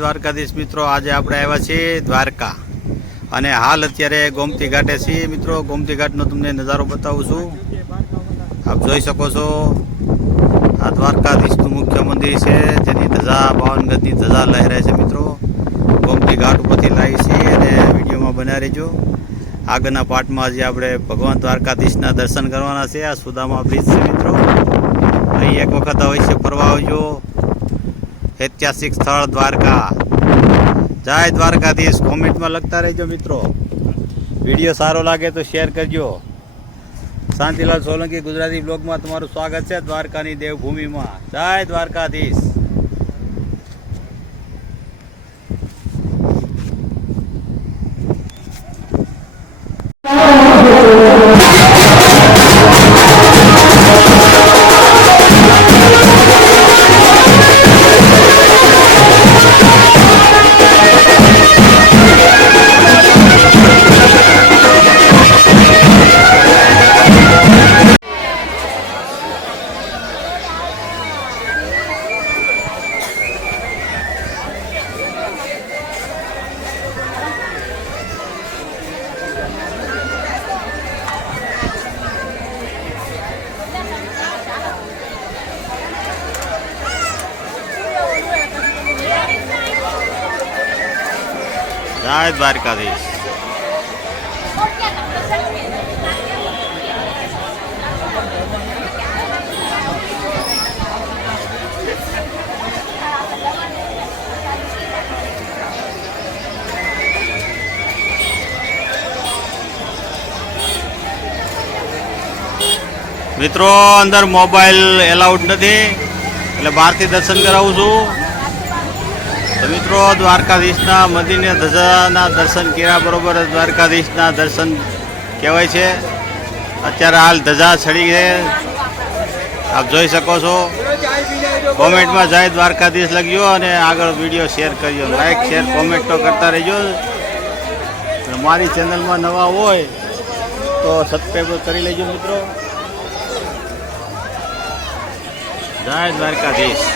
દ્વારકાધીશ મિત્રો, આજે આપણે આવ્યા છીએ દ્વારકા અને હાલ અત્યારે ગોમતી ઘાટે છીએ મિત્રો. ગોમતી ઘાટનો તમને નજારો બતાવું છું. આપ જોઈ શકો છો આ દ્વારકાધીશનું મુખ્ય મંદિર છે, જેની ધજા 52 ગજની ધજા લહેરાય છે મિત્રો. ગોમતી ઘાટ ઉપરથી લાવી છીએ અને વિડીયોમાં બનાવી રહેજો. આગળના પાર્ટમાં આજે આપણે ભગવાન દ્વારકાધીશના દર્શન કરવાના છે. આ સુદામા બ્રિજ છે મિત્રો. અહીં એક વખત અવશ્ય ફરવા આવજો. ઐતિહાસિક સ્થળ દ્વારકા. જય દ્વારકાધીશ. કોમેન્ટમાં લખતા રહેજો મિત્રો. વિડીયો સારો લાગે તો શેર કરજો. શાંતિલાલ સોલંકી ગુજરાતી બ્લોગમાં તમારું સ્વાગત છે. દ્વારકાની દેવભૂમિમાં. જય દ્વારકાધીશ. જય દ્વારકાધીશ. મિત્રો, અંદર મોબાઈલ એલાઉડ નથી એટલે બહારથી દર્શન કરાવું છું. તો મિત્રો, દ્વારકાધીશના મંદિરના ધજાના દર્શન કર્યા બરોબર દ્વારકાધીશના દર્શન કહેવાય છે. અત્યારે હાલ ધજા ચડી છે, આપ જોઈ શકો છો. કોમેન્ટમાં જય દ્વારકાધીશ લખજો અને આગળ વિડીયો શેર કરજો. લાઈક શેર કોમેન્ટ તો કરતા રહેજો. મારી ચેનલમાં નવા હોય તો સબસ્ક્રાઈબ કરી લેજો મિત્રો. જય દ્વારકાધીશ.